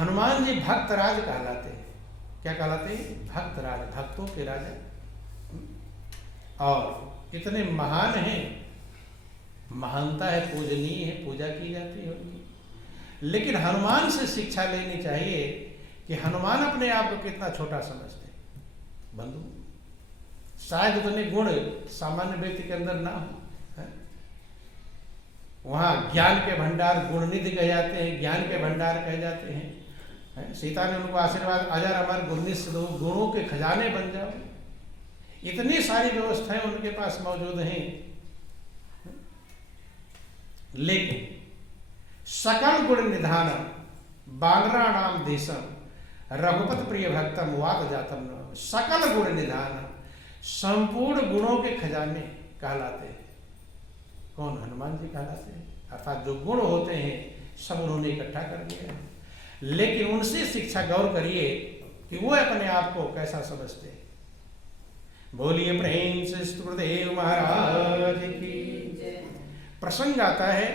हनुमान जी भक्तराज कहलाते हैं। क्या कहलाते हैं? भक्तराज, भक्तों के राजा। और इतने महान हैं, महानता है, पूजनीय है, पूजा की जाती है उनकी। लेकिन हनुमान से शिक्षा लेनी चाहिए कि हनुमान अपने आप को कितना छोटा समझते हैं। बंधु, शायद उतने गुण सामान्य व्यक्ति के अंदर ना हो। वहाँ ज्ञान के भंडार गुणनिधि कहे जाते हैं, ज्ञान के भंडार कहे जाते हैं। सीता ने उनको आशीर्वाद, अजर अमर गुणनिधि दो, गुणों के खजाने बन जाओ। इतनी सारी व्यवस्थाएं उनके पास मौजूद हैं। लेकिन सकल गुण निधानम बानराणाम देशम रघुपत प्रिय भक्तम वात जातम न। सकल गुण निधानम, संपूर्ण गुणों के खजाने कहलाते हैं। कौन? हनुमान जी कहलाते हैं। अर्थात जो गुण होते हैं सब उन्होंने इकट्ठा कर दिया है। लेकिन उनसे शिक्षा गौर करिए कि वो अपने आप को कैसा समझते हैं। बोलिए प्रेम से स्तुदेव महाराज की। प्रसंग आता है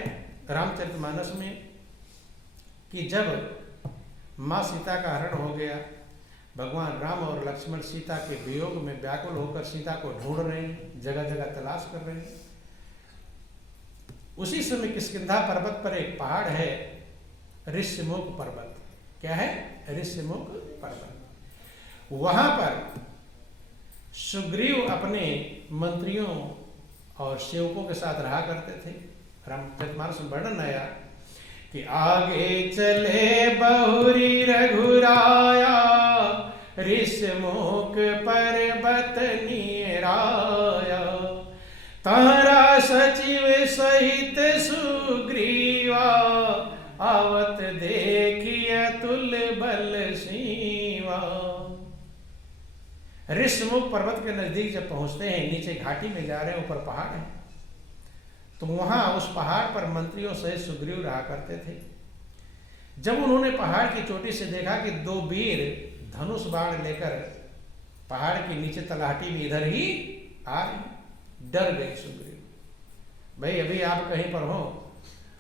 रामचरितमानस में कि जब माँ सीता का हरण हो गया, भगवान राम और लक्ष्मण सीता के वियोग में व्याकुल होकर सीता को ढूंढ रहे हैं, जगह जगह तलाश कर रहे हैं। उसी समय किष्किंधा पर्वत पर एक पहाड़ है, ऋष्यमुख पर्वत। क्या है? ऋष्यमुख पर्वत। वहां पर सुग्रीव अपने मंत्रियों और सेवकों के साथ रहा करते थे। रामचरितमानस में वर्णन आया कि आगे चले बहुरी रघुराया, ऋष्यमुख पर्वत निराया, तारा सचिव सहित सुग्रीवा, आवत देखिए तुल बल सीवा। ऋष्यमुख पर्वत के नजदीक जब पहुंचते हैं, नीचे घाटी में जा रहे हैं, ऊपर पहाड़ है, तो वहां उस पहाड़ पर मंत्रियों सहित सुग्रीव रहा करते थे। जब उन्होंने पहाड़ की चोटी से देखा कि दो वीर धनुष बाण लेकर पहाड़ के नीचे तलहटी में इधर ही आ रहे, डर गए सुग्रीव। भाई अभी आप कहीं पर हो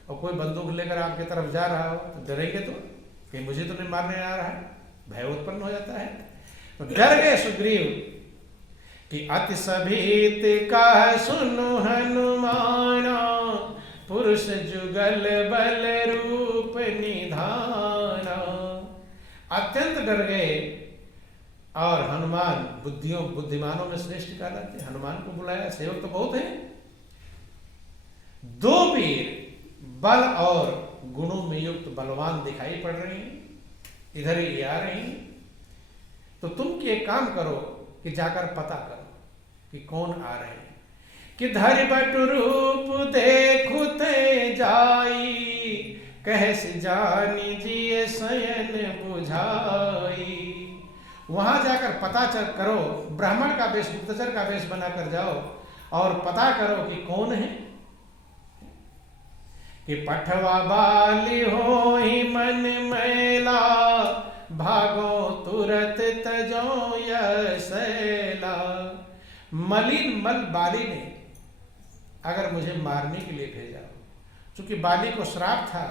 और कोई बंदूक लेकर आपकी तरफ जा रहा हो तो डरेंगे तो कि मुझे तो नहीं मारने आ रहा है, भय उत्पन्न हो जाता है। तो डर गए सुग्रीव कि अति सभीत कह सुनु हनुमाना, पुरुष जुगल बल रूप निधाना। अत्यंत डर गए। और हनुमान बुद्धिमानों में श्रेष्ठ कहलाते हैं। हनुमान को बुलाया, सेवक तो बहुत है। दो वीर बल और गुणों में युक्त बलवान दिखाई पड़ रहे हैं, इधर ही आ रहे हैं। तो तुम एक काम करो कि जाकर पता करो कि कौन आ रहे हैं। कि धरि बट रूप देखुते जाई, कहस जानी जिय शयन बुझाई। वहां जाकर पता करो, ब्राह्मण का वेश, गुप्तचर का वेश बनाकर जाओ और पता करो कि कौन है। कि पठवा बाली हो ही मन मैला, भागो तुरत तजो यशैला। मलिन मल बाली ने अगर मुझे मारने के लिए भेजा हो, चूंकि बाली को श्राप था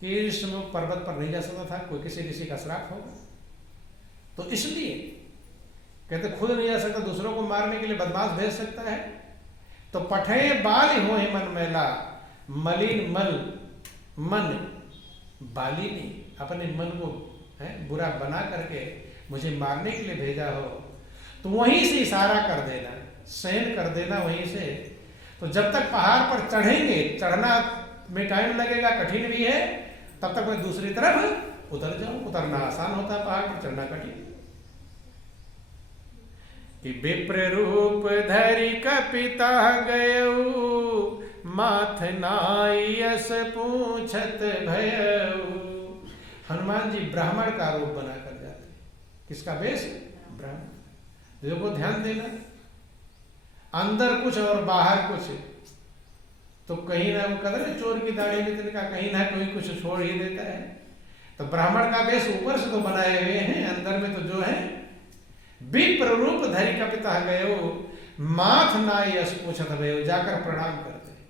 कि ऋष्यमुख पर्वत पर नहीं जा सकता था, कोई किसी का श्राप होगा, तो इसलिए कहते खुद नहीं जा सकता, दूसरों को मारने के लिए बदमाश भेज सकता है। तो पठे बाली हो ही मन मैला, मलिन मन बाली ने अपने मन को बुरा बना करके मुझे मारने के लिए भेजा हो, तो वहीं से इशारा कर देना, शयन कर देना वहीं से। तो जब तक पहाड़ पर चढ़ेंगे, चढ़ना में टाइम लगेगा, कठिन भी है, तब तक मैं दूसरी तरफ उतर जाऊं। उतरना आसान होता है, पहाड़ पर चढ़ना कठिन। कि विप्र रूप धरि कपिता गयऊ, माथ नाई यस पूछत भयऊ। हनुमान जी ब्राह्मण का रूप बनाकर जाते। किसका वेश? ब्राह्मण। देखो ध्यान देना, अंदर कुछ और बाहर कुछ। तो कहीं ना वो कहते चोर की दाढ़ी में तिनका, कहीं ना कोई कुछ छोड़ ही देता है। तो ब्राह्मण का वेश ऊपर से तो बनाए हुए हैं, अंदर में तो जो है विप्र रूप धरि कपिता गयो, माथ नाई यस पूछत भयऊ। जाकर प्रणाम करते हैं,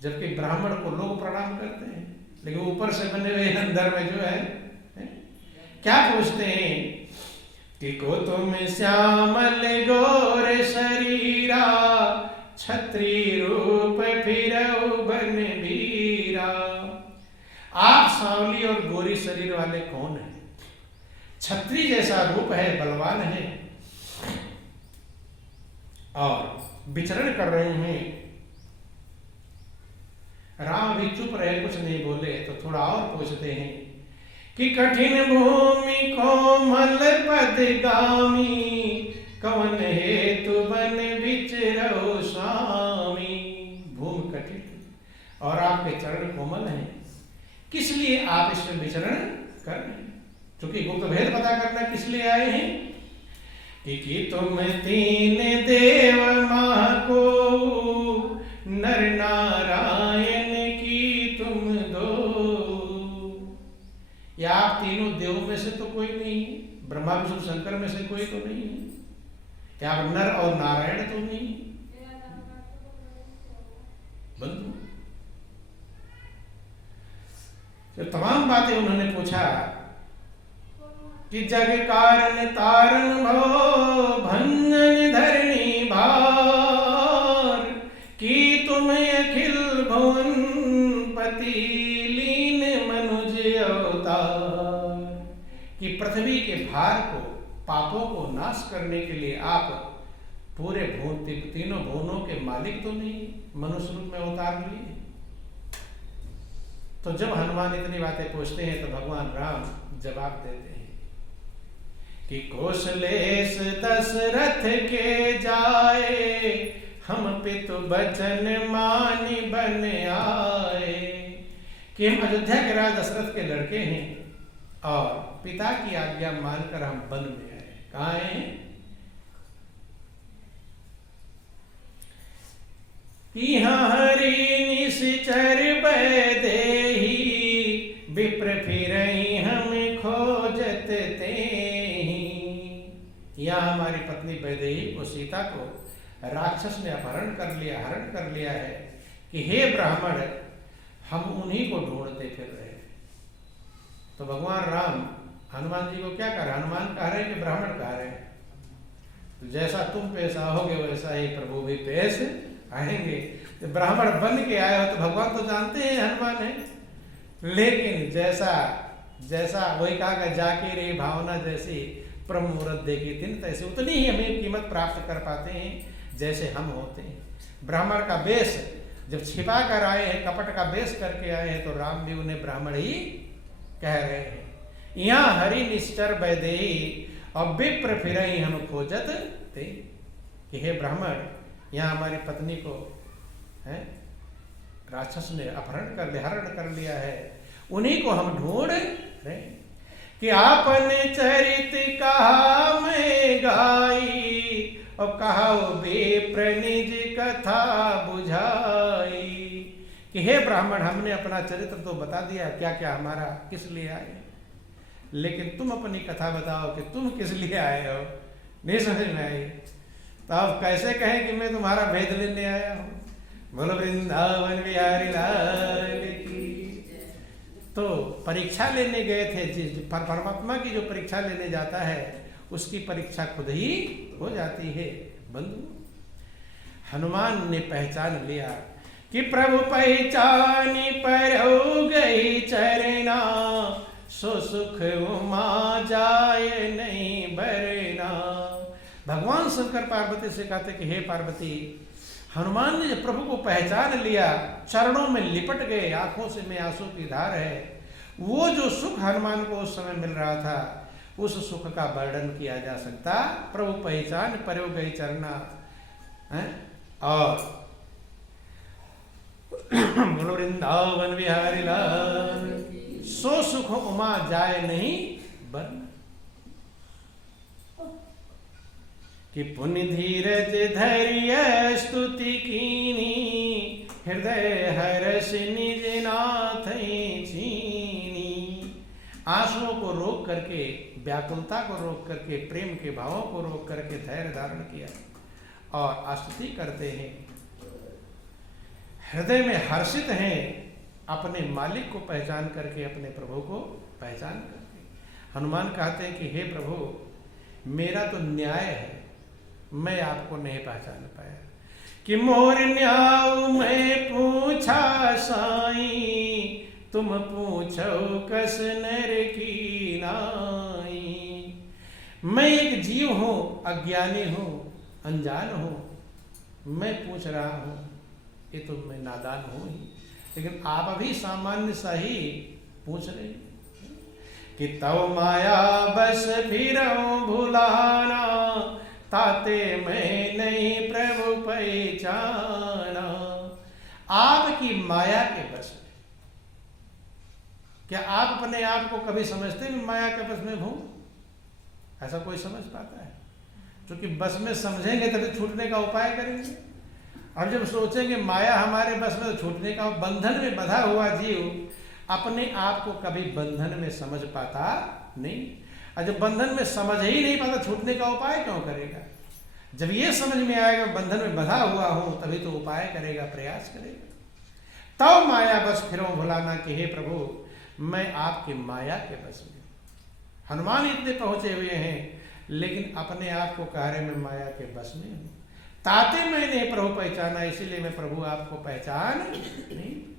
जबकि ब्राह्मण को लोग प्रणाम करते हैं, लेकिन ऊपर से बने हुए अंदर में जो है क्या पूछते हैं कि को तुम श्यामल गोर शरीरा, छत्री रूप फिरऊ बन बीरा। आप सांवली और गोरी शरीर वाले कौन है? छत्री जैसा रूप है, बलवान है, और विचरण कर रहे हैं। राम भी चुप रहे, कुछ नहीं बोले। तो थोड़ा और पूछते हैं कि कठिन भूमि कोमल पदगामी, कवन हेतु बन विचरो स्वामी। भूमि कठिन और आपके चरण कोमल हैं, किस लिए आप इसमें विचरण कर रहे हैं? क्योंकि गुप्त भेद पता करना किस लिए आए हैं कि तुम तीन देव माह को, नर नारायण की तुम दो। या आप तीनों देवों में से तो कोई नहीं है, ब्रह्मा विष्णु शंकर में से कोई तो नहीं है, या आप नर और नारायण तो नहीं है। बंधु तो तमाम बातें उन्होंने पूछा कि जग कारण तारण भव भंजन धरणी भार, कि तुम अखिल भुवन पति लीन मनुज अवतार। कि पृथ्वी के भार को, पापों को नाश करने के लिए आप पूरे तीनों भुवनों के मालिक तो नहीं, मनुष्य रूप में अवतार लिए। तो जब हनुमान इतनी बातें पूछते हैं तो भगवान राम जवाब देते हैं कि कौशलेश दशरथ के जाए, हम पितु बचन मानि बन आए। कि हम अयोध्या के राजा दशरथ के लड़के हैं और पिता की आज्ञा मानकर हम वन में आए। कहाँ आए? हरि निश्चर देही, विप्र फिरई हम खोजत तेहि। यहाँ हमारी पत्नी वैदेही को, सीता को राक्षस ने अपहरण कर लिया, हरण कर लिया है कि हे ब्राह्मण, हम उन्हीं को ढूंढते फिर रहे। तो भगवान राम हनुमान जी को क्या कह रहे? हनुमान कह रहे कि ब्राह्मण कह रहे? तो जैसा तुम पेश आओगे वैसा ही प्रभु भी पेश आएंगे। तो ब्राह्मण बन के आए हो तो भगवान तो जानते हैं हनुमान है, लेकिन जैसा जैसा वही कहा जाके रही भावना जैसी परम मुहूर्त देखी थी, तैसे उतनी ही हमें कीमत प्राप्त कर पाते हैं जैसे हम होते हैं। ब्राह्मण का वेश जब छिपा कर आए हैं, कपट का वेश करके आए हैं, तो राम भी उन्हें ब्राह्मण ही कह रहे हैं। यहाँ हरि निश्चर वैदेही और विप्र फिरई हम खोजत थे। कि हे ब्राह्मण, यहाँ हमारी पत्नी को है राक्षस ने अपहरण कर लिया, हरण कर लिया है, उन्हीं को हम ढूंढ रहे। कि आपने चरित कहा मैं गाई, और कहा विप्र निज कथा बुझाई। कि हे ब्राह्मण, हमने अपना चरित्र तो बता दिया क्या क्या हमारा किस लिए आए, लेकिन तुम अपनी कथा बताओ कि तुम किस लिए आए हो। नहीं समझ में आई तो आप कैसे कहें कि मैं तुम्हारा भेद लेने आया हूं। बोलो वृंदावन बिहारी लाल की। तो परीक्षा लेने गए थे, जिस परमात्मा की जो परीक्षा लेने जाता है उसकी परीक्षा खुद ही हो जाती है। बंधु, हनुमान ने पहचान लिया कि प्रभु पहचानी पर हो गई चरना, सो सुख उमा जाय नहीं बरना। भगवान शंकर पार्वती से कहते कि हे पार्वती, हनुमान ने जब प्रभु को पहचान लिया, चरणों में लिपट गए, आंखों से में आंसू की धार है। वो जो सुख हनुमान को उस समय मिल रहा था, उस सुख का वर्णन किया जा सकता। प्रभु पहचान पर हो गई चरना है। और बोलो वृंदावन बिहारी लाल, सो सुख उमा जाए नहीं बरना। कि पुण्य धीरज धैर्य स्तुति कीनी, हृदय हर्ष निज नाथ चीनी। आंसुओं को रोक करके, व्याकुलता को रोक करके, प्रेम के भावों को रोक करके धैर्य धारण किया और स्तुति करते हैं। हृदय में हर्षित हैं, अपने मालिक को पहचान करके, अपने प्रभु को पहचान करके। हनुमान कहते हैं कि हे प्रभु, मेरा तो न्याय है, मैं आपको नहीं पहचान पाया। कि मोर न्याऊ मैं पूछा साई, तुम पूछो कस नर की नाई। मैं एक जीव हूं, अज्ञानी हूं, अनजान हूं, मैं पूछ रहा हूं, ये तो मैं नादान हूं ही, लेकिन आप अभी सामान्य सा ही पूछ रहे कि तव माया बस फिरऊं भुलाना, ताते मैं नहीं प्रभु पहचाना। आपकी माया के बस में। क्या आप अपने आप को कभी समझते हैं माया के बस में हूं? ऐसा कोई समझ पाता है? क्योंकि बस में समझेंगे तभी छूटने का उपाय करेंगे। और जब सोचेंगे माया हमारे बस में, तो छूटने का, बंधन में बंधा हुआ जीव अपने आप को कभी बंधन में समझ पाता नहीं। और जब बंधन में समझ ही नहीं पाता, छूटने का उपाय क्यों करेगा? जब ये समझ में आएगा बंधन में बंधा हुआ हूं, तभी तो उपाय करेगा, प्रयास करेगा। तब माया बस फिरों भुलाना कि हे प्रभु, मैं आपकी माया के बस में। हनुमान इतने पहुंचे हुए हैं, लेकिन अपने आप को कह रहे मैं माया के बस में हूं। ताते मैंने प्रभु पहचाना, इसीलिए मैं प्रभु आपको पहचान नहीं।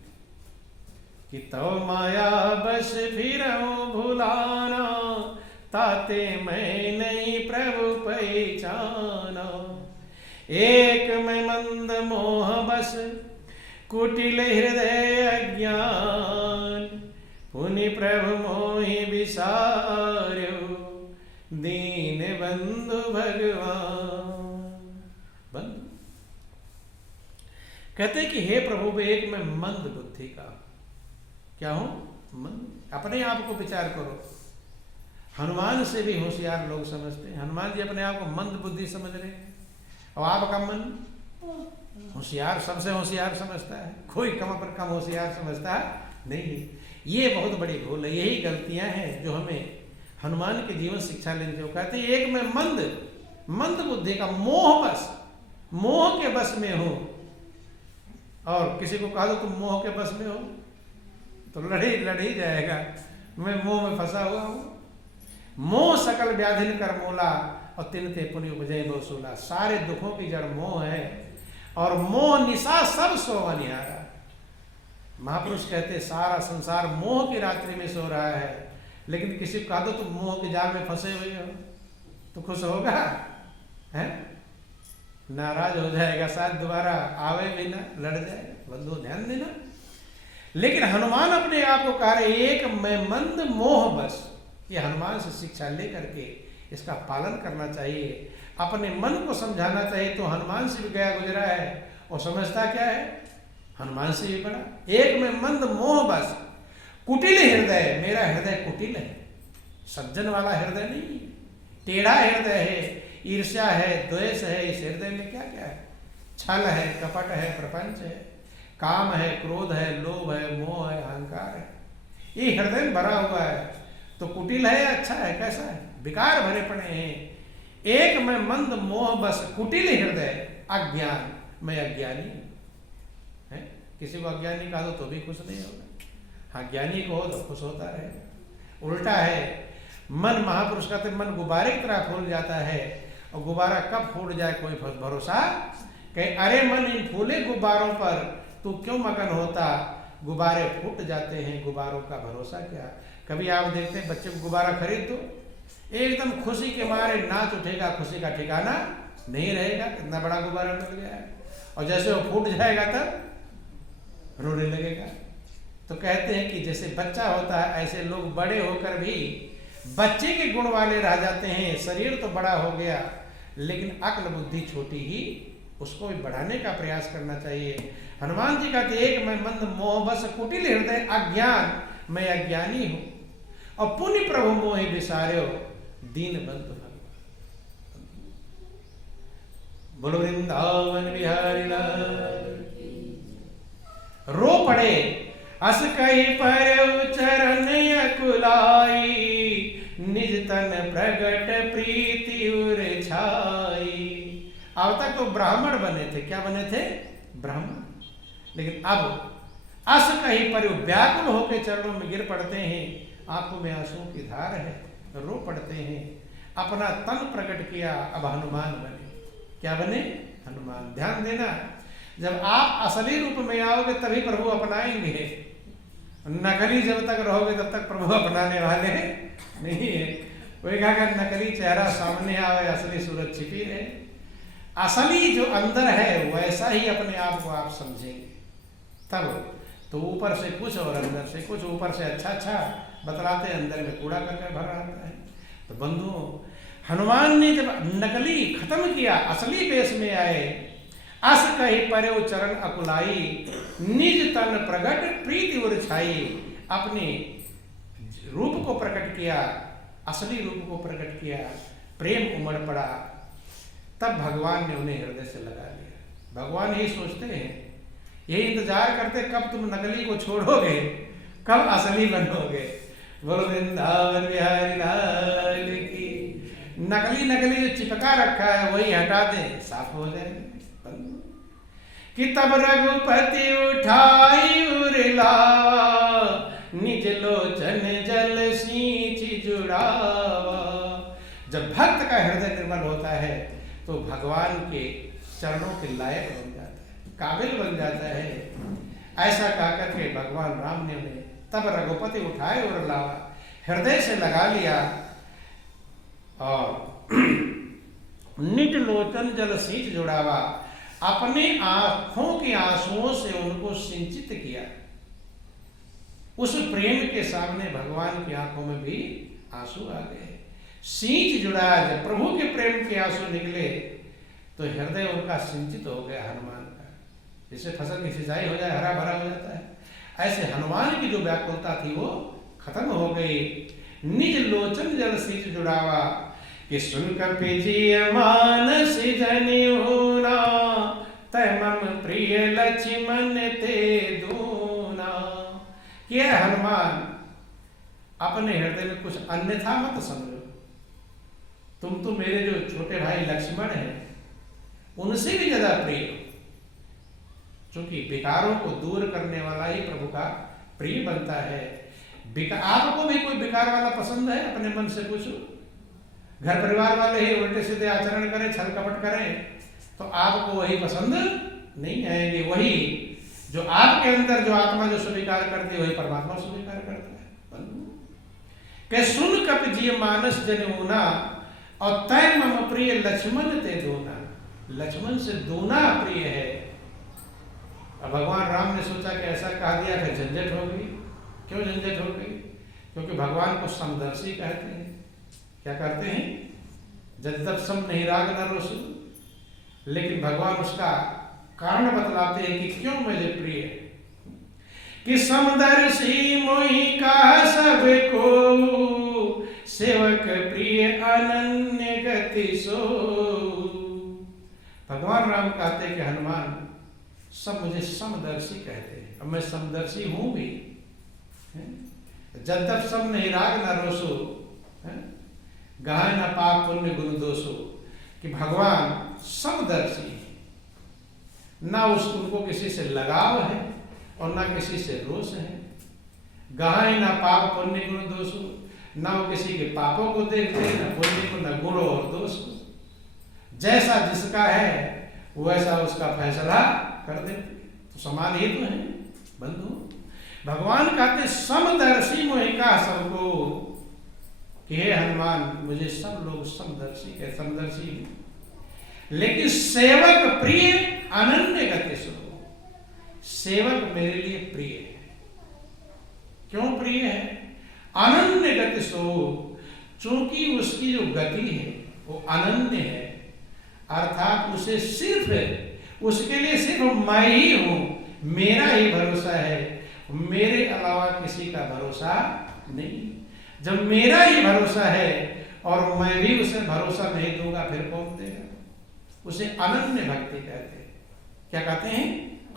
कि तव माया बस फिरऊं भुलाना, ताते मैं नहीं प्रभु पहचाना। एक मैं मंद मोह बस, कुटिल हृदय अज्ञान, पुनि प्रभु मोहि विसार्यो, दीन बंधु भगवान। बंधु कहते कि हे प्रभु, एक मैं मंद बुद्धि का, क्या हूं? मंद। अपने आप को विचार करो। हनुमान से भी होशियार लोग समझते हैं। हनुमान जी अपने आप को मंद बुद्धि समझ रहे हैं, और आपका मन होशियार, सबसे होशियार समझता है। कोई कम पर कम होशियार समझता नहीं। ये बहुत बड़ी भूल है। यही गलतियां हैं जो हमें हनुमान के जीवन शिक्षा लेने को कहते हैं। एक मैं मंद बुद्धि का, मोह बस, मोह के बस में हूं। और किसी को कहा दो तुम मोह के बस में हो, तो लड़ ही जाएगा। मैं मोह में फंसा हुआ हूं। मोह सकल व्याधिन कर मोला, और तिनते पुनि उपजय बहुसूला। सारे दुखों की जड़ मोह है, और मोह निशा सब सोवा निहारा। महापुरुष कहते सारा संसार मोह की रात्रि में सो रहा है, लेकिन किसी को कहा दो तुम मोह के जाल में फंसे हुए हो, तो खुश होगा? है नाराज हो जाएगा, शायद दोबारा आवे भी ना, लड़ जाएगा। बंधु ध्यान देना। लेकिन हनुमान अपने आप को कह रहे एक मैं मंद मोह बस। ये हनुमान से शिक्षा लेकर के इसका पालन करना चाहिए, अपने मन को समझाना चाहिए। तो हनुमान से भी गया गुजरा है, और समझता क्या है? हनुमान से भी बड़ा। एक मैं मंद मोह बस, कुटिल हृदय, मेरा हृदय कुटिल है, सज्जन वाला हृदय नहीं, टेढ़ा हृदय है, ईर्ष्या है, द्वेष है। इस हृदय में क्या क्या है? छल है, कपट है, प्रपंच है, काम है, क्रोध है, लोभ है, मोह है, अहंकार है। ये हृदय में भरा हुआ है। तो कुटिल है, अच्छा है, कैसा है? विकार भरे पड़े हैं। एक मैं मंद मोह बस, कुटिल हृदय अज्ञान, मैं अज्ञानी है। किसी को अज्ञानी कहा दो तो भी खुश नहीं होगा। हाँ, ज्ञानी को हो तो खुश होता है। उल्टा है, मन, महापुरुष कहते मन गुब्बारे की तरह फूल जाता है, और गुब्बारा कब फूट जाए कोई भरोसा। कहे अरे मन, इन फूले गुब्बारों पर तू क्यों मगन होता, गुब्बारे फूट जाते हैं, गुब्बारों का भरोसा क्या। कभी आप देखते हैं बच्चे को गुब्बारा खरीद दो, एकदम खुशी के मारे नाच उठेगा, खुशी का ठिकाना नहीं रहेगा, कितना बड़ा गुब्बारा मिल गया है। और जैसे वो फूट जाएगा तब रोने लगेगा। तो कहते हैं कि जैसे बच्चा होता है, ऐसे लोग बड़े होकर भी बच्चे के गुण वाले रह जाते हैं। शरीर तो बड़ा हो गया, लेकिन अक्ल बुद्धि छोटी ही, उसको भी बढ़ाने का प्रयास करना चाहिए। हनुमान जी कहते एक मैं मंद मोह बस, कुटिल हृदय अज्ञान, मैं अज्ञानी हूं, और पुण्य प्रभु मोहि विसार्यो, दीन बंधु भगवान। बोलो वृंदावन बिहारी लाल। रो पड़े अस कही पर चरण अकुलाई, निज तन प्रगट प्रीति उर छाई। अब तक तो ब्राह्मण बने थे। क्या बने थे? ब्राह्मण। लेकिन अब अस कहीं पर व्याकुल होकर चरणों में गिर पड़ते हैं, आंखों में आंसुओं की धार है, रो पड़ते हैं, अपना तन प्रकट किया, अब हनुमान बने। क्या बने? हनुमान। ध्यान देना, जब आप असली रूप में आओगे तभी प्रभु अपनाएंगे, नकली जब तक रहोगे तब तक प्रभु अपनाने वाले नहीं है। वही कहा नकली चेहरा सामने आवे, असली सूरत छिपी रहे। असली जो अंदर है वैसा ही अपने आप को आप समझेंगे, तब तो ऊपर से कुछ और अंदर से कुछ, ऊपर से अच्छा अच्छा बतलाते, अंदर में कूड़ा करके भर आता है। तो बंधुओं, हनुमान ने जब नकली खत्म किया, असली वेश में आए, अस कही पर्यो चरण अकुलाई, निज तन प्रगट प्रीति उर छाई, अपने रूप को प्रकट किया, असली रूप को प्रकट किया, प्रेम उमड़ पड़ा। तब भगवान ने उन्हें हृदय से लगा लिया। भगवान यही सोचते हैं, यही इंतजार करते, कब तुम नकली को छोड़ोगे, कब असली बनोगे। बोलो वृंदावन बिहारी लाल की। नकली नकली जो चिपका रखा है वही हटा दें, साफ हो जाएंगे। कि तब रघुपति उठाई उरला, निज लोचन जल सींच जुड़ावा। जब भक्त का हृदय निर्मल होता है तो भगवान के चरणों के लायक बन जाता है, काबिल बन जाता है। ऐसा कहकर के भगवान राम ने उन्हें तब रघुपति उठाए और लावा, हृदय से लगा लिया, और निज लोचन जल सींच जुड़ावा, अपने आंखों के आंसुओं से उनको सिंचित किया। उस प्रेम के सामने भगवान की आंखों में भी आंसू आ गए। सींच जुड़ा, जब प्रभु के प्रेम के आंसू निकले तो हृदय उनका सिंचित हो गया हनुमान का। जैसे फसल की सिंचाई हो जाए, हरा भरा हो जाता है, ऐसे हनुमान की जो व्याकुलता थी वो खत्म हो गई। निज लोचन जल सींच जुड़ावा, कि सुन कपिजिय मानस जनि होना, तय मम प्रिय लक्ष्मण ते दूना। क्या हनुमान, अपने हृदय में कुछ अन्यथा मत समझो, तुम तो मेरे जो छोटे भाई लक्ष्मण हैं उनसे भी ज्यादा प्रिय हो, क्योंकि विकारों को दूर करने वाला ही प्रभु का प्रिय बनता है। आपको भी कोई विकार वाला पसंद है? अपने मन से पूछो। घर परिवार वाले ही उल्टे सीधे आचरण करें, छल कपट करें, तो आपको वही पसंद नहीं आएंगे। वही जो आपके अंदर जो आत्मा जो स्वीकार करती है वही परमात्मा स्वीकार करता है। के सुन कपिजिय मानस जनि होना, और तय मम प्रिय लक्ष्मण ते दूना। लक्ष्मण से दूना प्रिय है। अब भगवान राम ने सोचा कि ऐसा कह दिया फिर झंझट हो गई। क्यों झंझट हो गई? क्योंकि भगवान को समदर्शी कहते हैं। क्या करते हैं? जब सम नहीं राग न रोसु, लेकिन भगवान उसका कारण बतलाते हैं कि क्यों मुझे प्रिय है। कि समदर्शी मोहि का सबको, सेवक प्रिय अनन्य गति सो। भगवान राम कहते हैं कि हनुमान सब मुझे समदर्शी कहते हैं, अब मैं समदर्शी हूं भी। जब तक सम नहीं राग न रोसो, गाय न पाप पुण्य गुरु दोषो। कि भगवान समदर्शी है, ना उनको किसी से लगाव है और ना किसी से रोष है। गाय ना पाप पुण्य गुण दोषो, ना वो किसी के पापों को देखते, ना पुण्य को, ना गुण और दोष को। जैसा जिसका है वैसा उसका फैसला कर देते, तो समान ही तो है बंधु। भगवान कहते समदर्शी मोहिका सबको, कि हे हनुमान मुझे सब लोग समदर्शी कहे, समदर्शी। लेकिन सेवक प्रिय अनन्य गति सो, सेवक मेरे लिए प्रिय है। क्यों प्रिय है? अनन्य गति सो, चूंकि उसकी जो गति है वो अनन्य है, अर्थात उसे सिर्फ उसके लिए सिर्फ मैं ही हूं, मेरा ही भरोसा है, मेरे अलावा किसी का भरोसा नहीं। जब मेरा ही भरोसा है और मैं भी उसे भरोसा नहीं दूंगा फिर कौन देगा? उसे अनन्य भक्ति कहते हैं। क्या कहते हैं?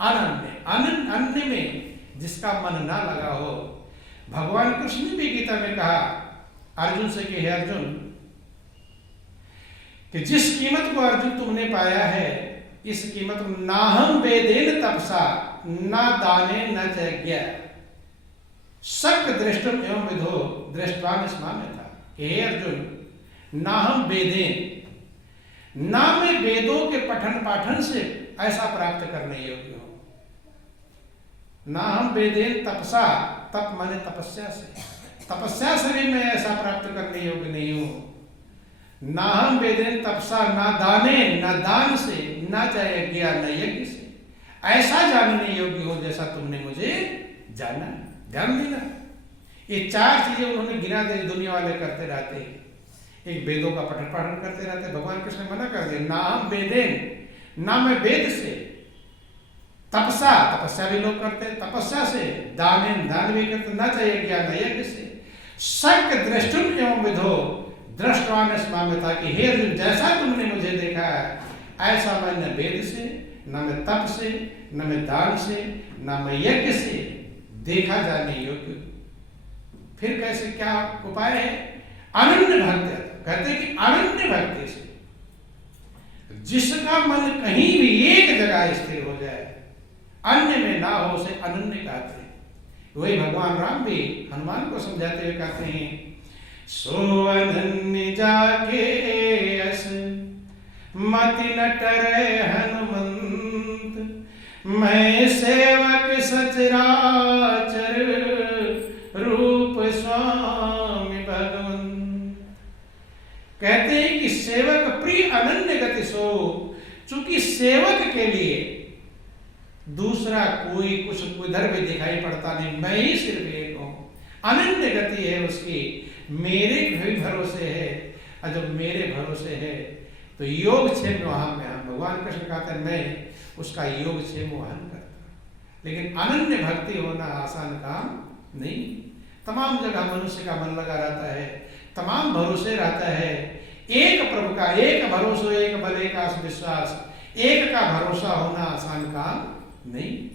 अनन्य। अन्य में जिसका मन ना लगा हो। भगवान कृष्ण ने भी गीता में कहा अर्जुन से कि हे अर्जुन, कि जिस कीमत को अर्जुन तुमने पाया है, इस कीमत को नाहम वेदेन तपसा न दाने न च यज्ञ शक दृष्टम एवं विधो दृष्टवान स्नान में था। हे अर्जुन, ना हम वेदें, ना मैं वेदों के पठन पाठन से ऐसा प्राप्त करने योग्य हूं, ना हम वेदें तपसा, तप माने तपस्या से, तपस्या से भी मैं ऐसा प्राप्त करने योग्य नहीं हूं। ना हम वेदें तपसा, ना दाने, ना दान से, ना चाहे यज्ञ न यज्ञ से ऐसा जानने योग्य हो जैसा तुमने मुझे जाना। ध्यान देना, ये चार चीजें उन्होंने गिना दे, दुनिया वाले करते रहते हैं। एक वेदों का पठन पाठन करते रहते, भगवान कृष्ण मना कर दे, ना हम वेदें, ना मैं वेद से, तपसा, तपस्या भी लोग करते हैं, तपस्या से, दान, दान भी करते, न चाहिए ज्ञान यज्ञ से, शक दृष्टुम एवं विधो दृष्टवान स्माम था कि हे अर्जुन, जैसा तुमने मुझे देखा है ऐसा मैं न वेद से, न मैं तप से, न मैं दान से, न मैं यज्ञ से देखा जाने योग्य। फिर कैसे, क्या उपाय है? अनन्य भक्ति, कहते हैं कि अनन्य भक्ति से, जिसका मन कहीं भी एक जगह स्थिर हो जाए, अन्य में ना हो, उसे अनन्य कहते हैं। वही भगवान राम भी हनुमान को समझाते हुए कहते हैं, सो अनन्य जाके अस मति न टरे हनुमंत, मैं सेवक सचराचर रूप स्वामी भगवंत। कहते हैं कि सेवक प्रिय अनन्य गति सो, चूंकि सेवक के लिए दूसरा कोई कुछ उधर भी दिखाई पड़ता नहीं, मैं ही सिर्फ एक हूं। अनन्य गति है उसकी, मेरे भी भरोसे है, और जब मेरे भरोसे है तो योग क्षेम वहां में हम, भगवान कृष्ण कहते हैं मैं उसका योग क्षेम वहन करता। लेकिन अनन्य भक्ति होना आसान काम नहीं। तमाम जगह मनुष्य का मन लगा रहता है, तमाम भरोसे रहता है, एक प्रभु का, एक भरोसा, एक बल, एक आस विश्वास, एक का भरोसा होना आसान काम नहीं,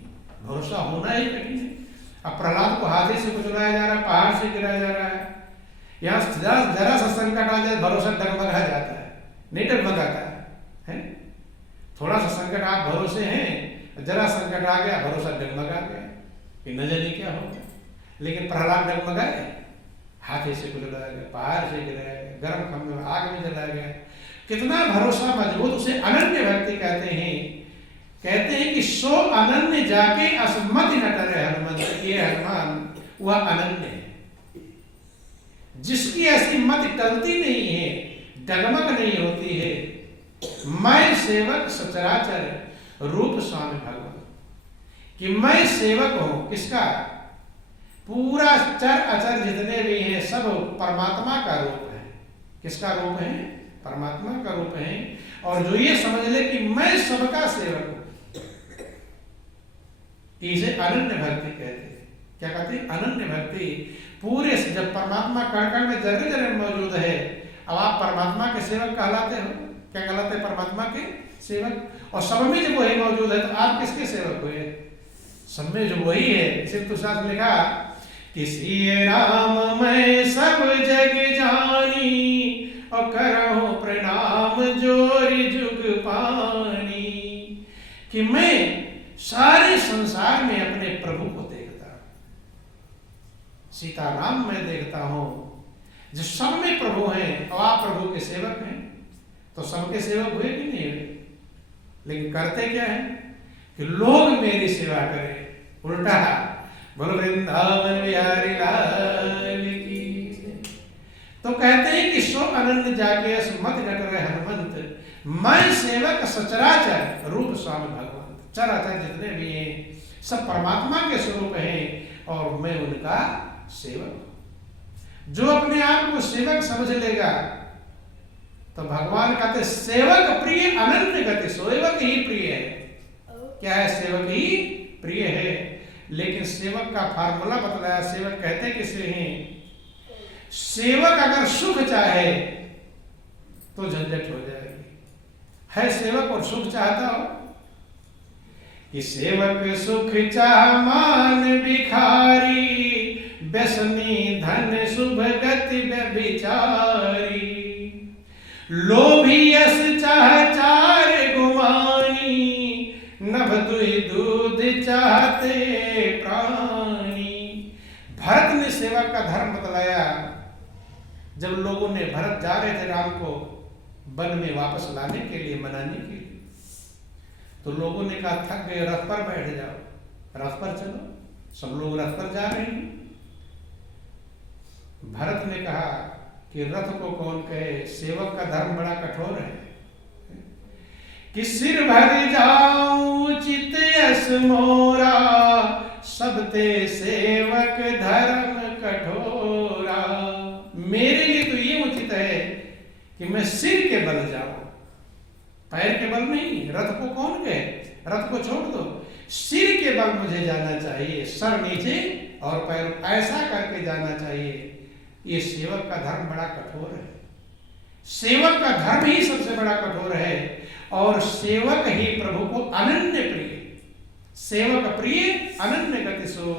भरोसा होना ही कठिन है। अब प्रहलाद को हाथी से कुचलाया जा रहा है, पहाड़ से गिराया जा रहा है, यहाँ जरा सा संकट आ जाए भरोसा डगमगा जाता है, नहीं डगमगाता है। थोड़ा सा संकट आप भरोसे हैं, जरा संकट आ गया भरोसा डगमगा गया, कि न जाने क्या होगा। लेकिन प्रहलाद डगमगाए, हाथी से कुचलाया गया, पहाड़ से गिराया गया, गर्म खंभे में आग में जलाया गया, कितना भरोसा मजबूत, उसे अनन्य भक्ति कहते हैं। कहते हैं कि सो अनन्य जाके असमति न टरे हनुमंत, ये हनुमान वह अनन्य है जिसकी ऐसी मत टलती नहीं है, डगमग नहीं होती है। मैं सेवक सचराचर रूप स्वामी भगवान, कि मैं सेवक हूं किसका? पूरा चर अचर जितने भी हैं सब परमात्मा का रूप है। किसका रूप है? परमात्मा का रूप है। और जो ये समझ ले कि मैं सबका सेवक हूं, इसे अनन्य भक्ति कहते हैं। क्या कहते हैं? अनन्य भक्ति। पूरे से जब परमात्मा कण-कण में जगह जगह मौजूद है, अब आप परमात्मा के सेवक कहलाते हो। क्या कहलाते हैं? परमात्मा के सेवक। और सब में जब वही मौजूद है तो आप किसके सेवक हुए? सब में जो वही है। इसे तो शास्त्र लिखा कि सिय राम मैं सब जग जानी, और करहूं प्रणाम जोरि जुग पानी। कि मैं सारे संसार में अपने प्रभु को देखता हूं, सीताराम मैं देखता हूं, जो सब में प्रभु हैं। और आप प्रभु के सेवक हैं तो सबके सेवक हुए कि नहीं हुए? लेकिन करते क्या है कि लोग मेरी सेवा करें। उल्टा बोलो वृंदावन बिहारी लाल की। तो कहते हैं कि सो अनन्य जाके मत डर रहे हनुमंत, मैं सेवक सचराचर रूप स्वामी भगवान। चराचर जितने भी हैं सब परमात्मा के स्वरूप हैं और मैं उनका सेवक। जो अपने आप को सेवक समझ लेगा तो भगवान कहते सेवक प्रिय अनन्य गति, सेवक ही प्रिय है। क्या है? सेवक ही प्रिय है। लेकिन सेवक का फार्मूला बतलाया। सेवक कहते किसे हैं? सेवक अगर सुख चाहे तो झंझट हो जाएगी। है सेवक और सुख चाहता हो कि सेवक सुख चाह मान भिखारी, व्यसनी धन शुभ गति व्यभिचारी। लोभी यस चाह चार गुमानी, नभ दुहि दूध चाह भरत ने सेवक का धर्म बतलाया। जब लोगों ने, भरत जा रहे थे राम को वन में वापस लाने के लिए, मनाने के लिए, तो लोगों ने कहा थक गए, रथ पर बैठ जाओ, रथ पर चलो। सब लोग रथ पर जा रहे हैं। भरत ने कहा कि रथ को कौन कहे, सेवक का धर्म बड़ा कठोर है कि सिर भर जाऊं चित यस मोरा, सब ते सेवक धर्म कठोरा। मेरे लिए तो ये उचित है कि मैं सिर के बल जाऊं, पैर के बल नहीं। रथ को कौन कहे, रथ को छोड़ दो, सिर के बल मुझे जाना चाहिए, सर नीचे और पैर ऐसा करके जाना चाहिए। ये सेवक का धर्म बड़ा कठोर है। सेवक का धर्म ही सबसे बड़ा कठोर है और सेवक ही प्रभु को अनन्य प्रिय। सेवक प्रिय अनन्य गति सो,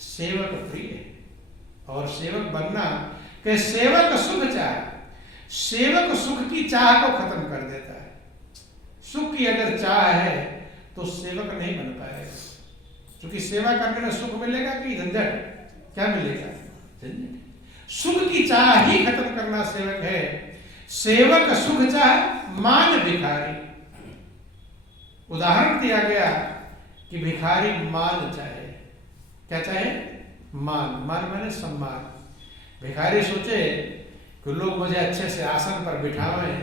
सेवक प्रिय। और सेवक बनना कि सेवक सुख चाहे, सेवक सुख की चाह को खत्म कर देता है। सुख की अगर चाह है तो सेवक नहीं बन पाएगा, क्योंकि सेवा करने में सुख मिलेगा कि झंझट, क्या मिलेगा, झंझट। सुख की चाह ही खत्म करना सेवक है। सेवक सुख चाह मान भिखारी। उदाहरण दिया गया कि भिखारी मान चाहे, क्या चाहे, मान। मान माने सम्मान। भिखारी सोचे कि लोग मुझे अच्छे से आसन पर बिठावें,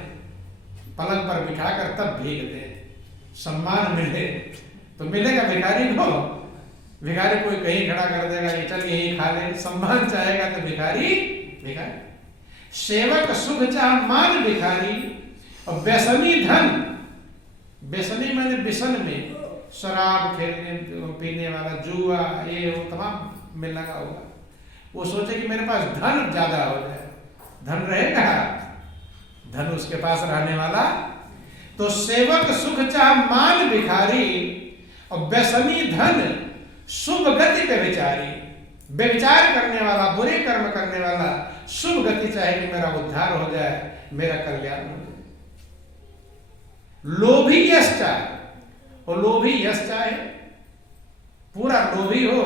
पलंग पर बिठाकर तब भीख दें, सम्मान मिले। तो मिलेगा भिखारी को? भिखारी कोई कहीं खड़ा कर देगा कि चल यहीं खा ले, सम्मान चाहेगा तो भिखारी भिखारी। सेवक सुख चाह मान भिखारी। और व्यसनी धन, व्यसनी माने व्यसन में, शराब खेलने पीने वाला, जुआ, ये वो तमाम में लगा हुआ, वो सोचे कि मेरे पास धन ज्यादा हो जाए। धन रहेगा, धन उसके पास रहने वाला। तो सेवक सुख चाह मान भिखारी और व्यसनी धन शुभ गति पे विचारी। व्यभिचार करने वाला, बुरे कर्म करने वाला शुभ गति चाहे कि मेरा उद्धार हो जाए, मेरा कल्याण हो जाए। लोभी यश चाहे, और लोभी यश चाहे, पूरा लोभी हो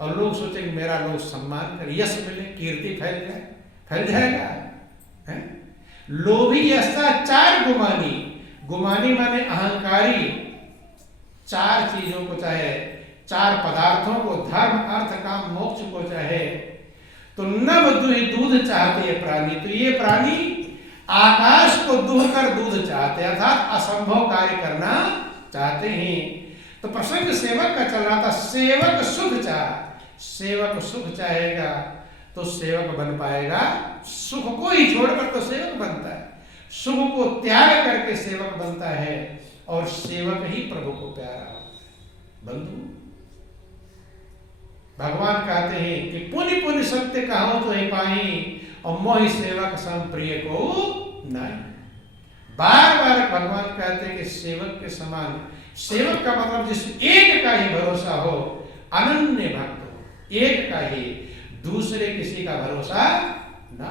और लोग सोचे कि मेरा लोग सम्मान करे, यश मिले, कीर्ति फैल जाए, फैल जाएगा है? लोभी यश चाहे। चार गुमानी। गुमानी माने अहंकारी। चार चीजों को चाहे, चार पदार्थों को, धर्म अर्थ काम मोक्ष को चाहे। तो नभ दुहि दूध चाहते ये प्राणी। तो ये प्राणी आकाश को दूह कर दूध चाहते, अर्थात असंभव कार्य करना चाहते हैं। तो प्रसंग सेवक का चल रहा था। सेवक सुख चाह, सेवक सुख चाहेगा तो सेवक बन पाएगा। सुख को ही छोड़कर तो सेवक बनता है, सुख को त्याग करके सेवक बनता है, और सेवक ही प्रभु को प्यारा होता है। बंधु, भगवान कहते हैं कि पुनि पुनि सत्य कहो तो ही पाई, और मोहि सेवक सम प्रिय को नहीं। बार बार भगवान कहते हैं कि सेवक के समान। सेवक का मतलब जिस एक का ही भरोसा हो, अनन्य भक्त हो, एक का ही, दूसरे किसी का भरोसा ना।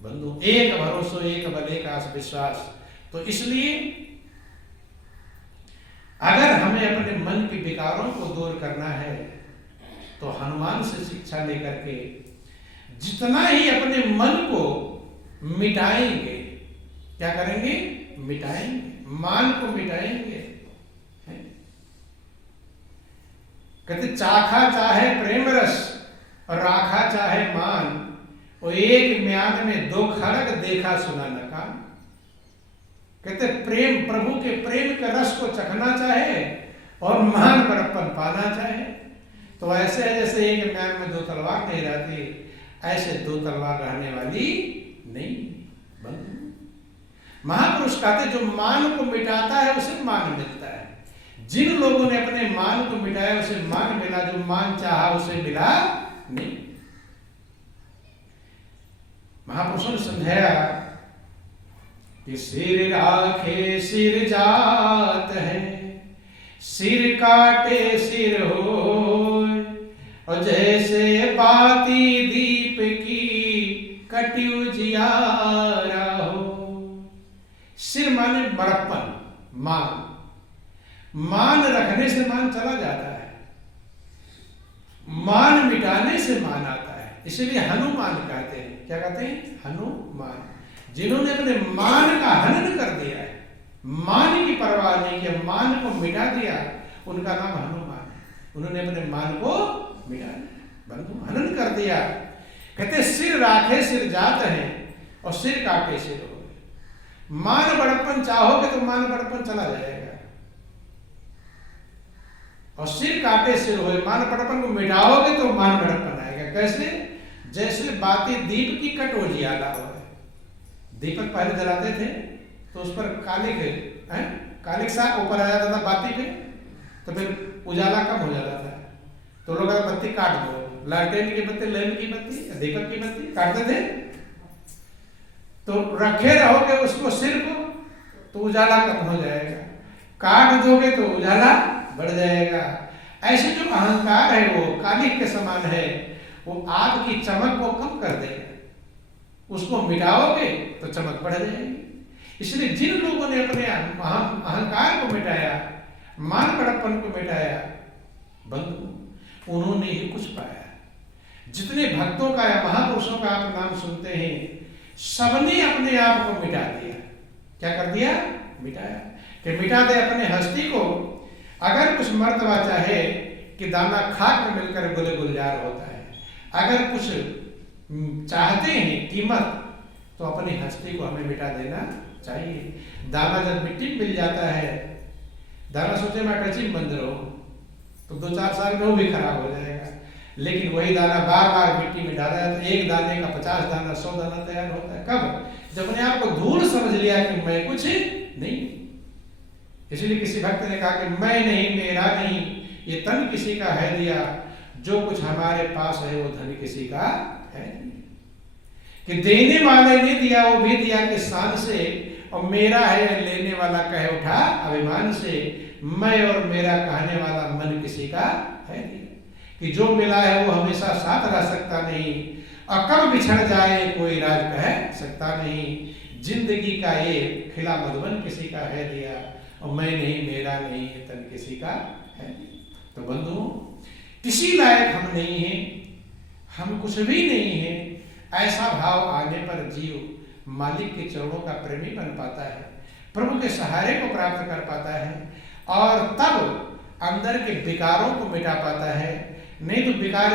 बंधु, एक भरोसा, एक बल, एक आस विश्वास। तो इसलिए अगर हमें अपने मन के विकारों को दूर करना है तो हनुमान से शिक्षा लेकर के जितना ही अपने मन को मिटाएंगे, क्या करेंगे, मिटाएंगे, मान को मिटाएंगे। कहते चाखा चाहे प्रेम रस और राखा चाहे मान, वो एक म्यान में दो खड़ग देखा सुना न कान। कहते प्रेम, प्रभु के प्रेम के रस को चखना चाहे और मान पर अपन पाना चाहे, तो ऐसे है जैसे एक म्यान में दो तलवार नहीं रहती, ऐसे दो तलवार रहने वाली नहीं। बंधु, महापुरुष कहते जो मान को मिटाता है उसे मान मिलता है। जिन लोगों ने अपने मान को मिटाया उसे मान मिला, जो मान चाहा उसे मिला नहीं। महापुरुषों ने समझाया कि सिर राखे सिर जात है, सिर काटे सिर होय, और जैसे बाती दीप की कटी उजियारा हो। सिर माने बड़प्पन, मान। मान रखने से मान चला जाता है, मान मिटाने से मान आता है, इसलिए हनुमान कहते हैं। क्या कहते हैं? हनुमान। जिन्होंने अपने मान का हनन कर दिया है, मान की परवाह नहीं किया, मान को मिटा दिया, उनका नाम हनुमान है। उन्होंने अपने मान को मिटा दिया, बंधु हनन कर दिया। कहते सिर राखे सिर जात है और सिर काटे सिर हो। मान बड़प्पन चाहोगे तो मान बड़प्पन चला जाएगा, और सिर काटे सिर हो। मान बड़प्पन को मिटाओगे तो मान बड़प्पन आएगा। कैसे? जैसे बाती दीप की कट उजियाला हो। दीपक पहले जलाते थे तो उस पर कालिक सा ऊपर आ जाता था बाती पे, तो फिर उजाला कम हो जाता था, तो लोग बत्ती काट दो, लालटेन की बत्ती, लैंप की बत्ती, दीपक की बत्ती काटते थे। तो रखे रहोगे उसको सिर को तो उजाला कम हो जाएगा, काट दोगे तो उजाला बढ़ जाएगा। ऐसे जो अहंकार है वो कालिक के समान है, वो आग की चमक को कम कर देगा। उसको मिटाओगे तो चमक बढ़ जाएगी। इसलिए जिन लोगों ने अपने अहंकार को मिटाया, मान बड़प्पन को मिटाया, बंधु उन्होंने ही कुछ पाया। जितने भक्तों का या महापुरुषों का आप नाम सुनते हैं, सबने अपने आप को मिटा दिया। क्या कर दिया? मिटाया। कि मिटा दे अपने हस्ती को। अगर कुछ मर्तबा चाहे कि दाना खाक में मिलकर गुले गुलजार होता है, अगर कुछ चाहते हैं कीमत, तो अपनी हस्ती को हमें मिटा देना चाहिए। दाना जब मिट्टी में मिल जाता है, दाना सोचे मैं कच्ची में बंद रहूं, तो 2-4 साल में वो भी खराब हो जाएगा। लेकिन वही दाना बार बार मिट्टी में डाला जाता है, एक दाने का 50 दाना 100 दाना तैयार होता है। कब? जब अपने आप को धूल समझ लिया कि मैं कुछ नहीं। इसलिए किसी भक्त ने कहा कि मैं नहीं, मेरा नहीं, ये तन किसी का है दिया, जो कुछ हमारे पास है वो धन किसी का है। कि देने वाले ने दिया वो भी दिया कि शान से, और मेरा है लेने वाला कहे उठा अभिमान से। मैं और मेरा कहने वाला मन किसी का है नहीं। कि जो मिला है वो हमेशा साथ रह सकता नहीं, और कब बिछड़ जाए कोई राज कह सकता नहीं। जिंदगी का ये खिला मधुबन किसी का है दिया, और मैं नहीं, मेरा नहीं, ये तन किसी का है नहीं। तो बंधुओं, किसी लायक हम नहीं हैं, हम कुछ भी नहीं हैं। ऐसा भाव आने पर जीव मालिक के चरणों का प्रेमी बन पाता है, प्रभु के सहारे को प्राप्त कर पाता है, और तब अंदर के विकारों को मिटा पाता है। नहीं तो विकार